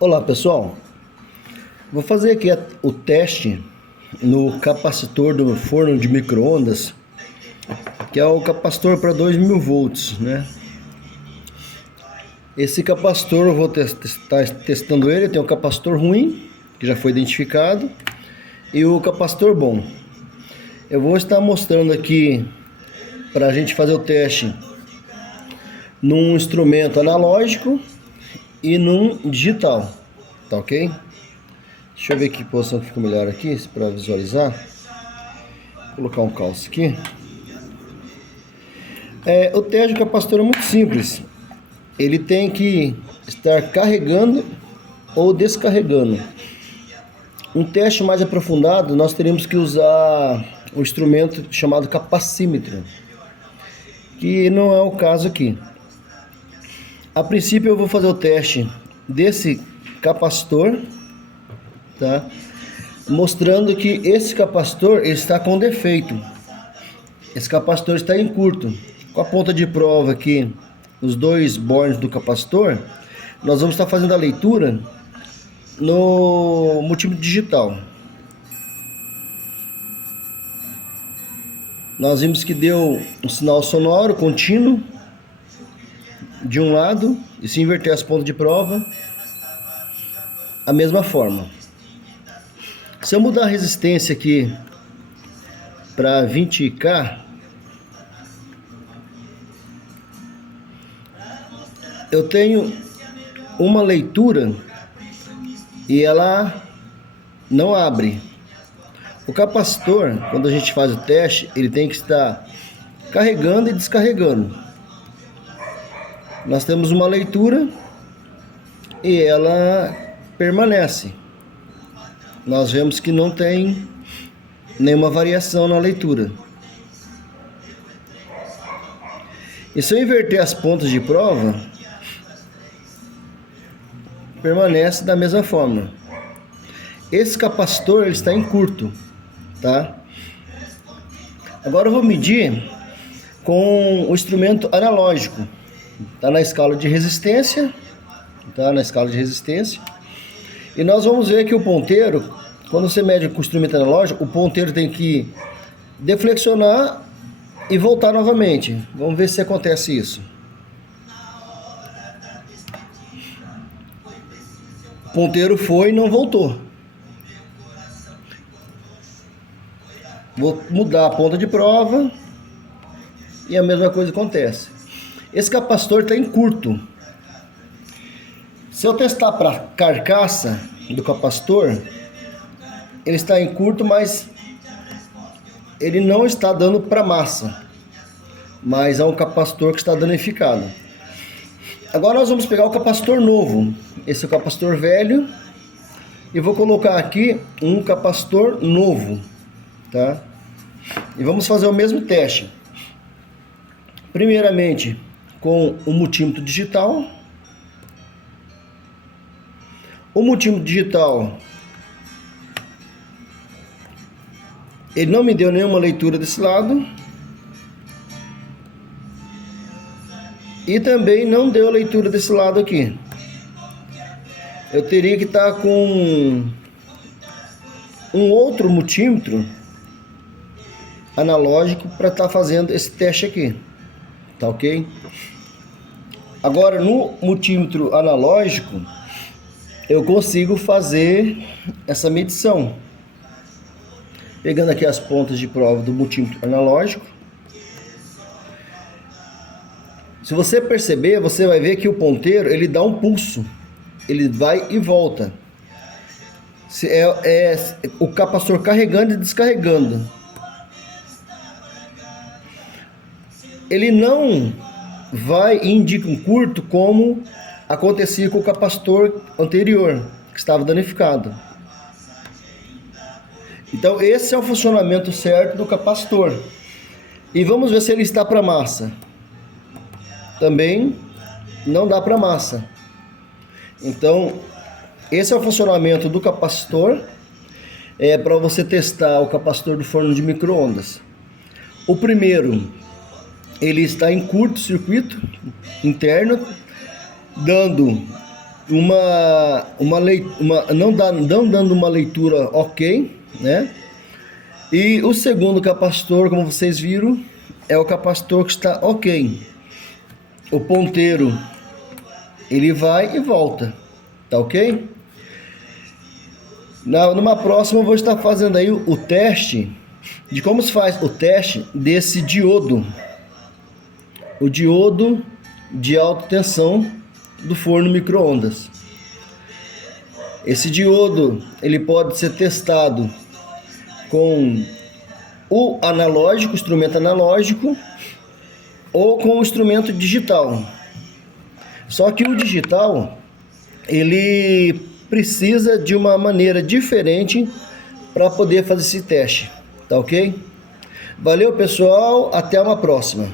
Olá pessoal, vou fazer aqui o teste no capacitor do forno de micro-ondas, que é o capacitor para 2000 volts, né? Esse capacitor eu vou estar testando ele. Tem o capacitor ruim, que já foi identificado, e o capacitor bom. Eu vou estar mostrando aqui para a gente fazer o teste num instrumento analógico e num digital, tá ok? Deixa eu ver que posição que fica melhor aqui para visualizar. Vou colocar um calço aqui. O teste do capacitor é muito simples. Ele tem que estar carregando ou descarregando. Um teste mais aprofundado, nós teríamos que usar o instrumento chamado capacímetro, que não é o caso aqui. A princípio eu vou fazer o teste desse capacitor, tá? Mostrando que esse capacitor ele está com defeito. Esse capacitor está em curto. Com a ponta de prova aqui, os dois bornes do capacitor, nós vamos estar fazendo a leitura no multímetro digital. Nós vimos que deu um sinal sonoro contínuo de um lado, e se inverter as pontas de prova, a mesma forma. Se eu mudar a resistência aqui para 20K, eu tenho uma leitura e ela não abre. O capacitor, quando a gente faz o teste, ele tem que estar carregando e descarregando. Nós temos uma leitura e ela permanece. Nós vemos que não tem nenhuma variação na leitura. E se eu inverter as pontas de prova, permanece da mesma forma. Esse capacitor ele está em curto, tá? Agora eu vou medir com o instrumento analógico. Está na escala de resistência, e nós vamos ver que o ponteiro, quando você mede com o instrumento analógico, o ponteiro tem que deflexionar e voltar novamente. Vamos ver se acontece isso. O ponteiro foi e não voltou. Vou mudar a ponta de prova e a mesma coisa acontece. Esse capacitor está em curto. Se eu testar para a carcaça do capacitor, ele está em curto, mas ele não está dando para massa. Mas é um capacitor que está danificado. Agora nós vamos pegar o capacitor novo. Esse é o capacitor velho. E vou colocar aqui um capacitor novo, tá? E vamos fazer o mesmo teste. Primeiramente, com o multímetro digital. O multímetro digital, ele não me deu nenhuma leitura desse lado. E também não deu leitura desse lado aqui. Eu teria que estar com um outro multímetro analógico para estar fazendo esse teste aqui. Tá ok? Agora no multímetro analógico eu consigo fazer essa medição. Pegando aqui as pontas de prova do multímetro analógico. Se você perceber, você vai ver que o ponteiro ele dá um pulso. Ele vai e volta. É o capacitor carregando e descarregando. Ele não vai e indica um curto como acontecia com o capacitor anterior, que estava danificado. Então esse é o funcionamento certo do capacitor. E vamos ver se ele está para massa. Também não dá para massa. Então esse é o funcionamento do capacitor. Para você testar o capacitor do forno de micro-ondas. O primeiro, ele está em curto-circuito interno, dando não dando uma leitura ok, né? E o segundo capacitor, como vocês viram, é o capacitor que está ok. O ponteiro, ele vai e volta, tá ok? Numa próxima eu vou estar fazendo aí o teste de como se faz o teste desse diodo. O diodo de alta tensão do forno micro-ondas. Esse diodo, ele pode ser testado com o analógico, instrumento analógico, ou com o instrumento digital. Só que o digital, ele precisa de uma maneira diferente para poder fazer esse teste, tá ok? Valeu, pessoal, até uma próxima.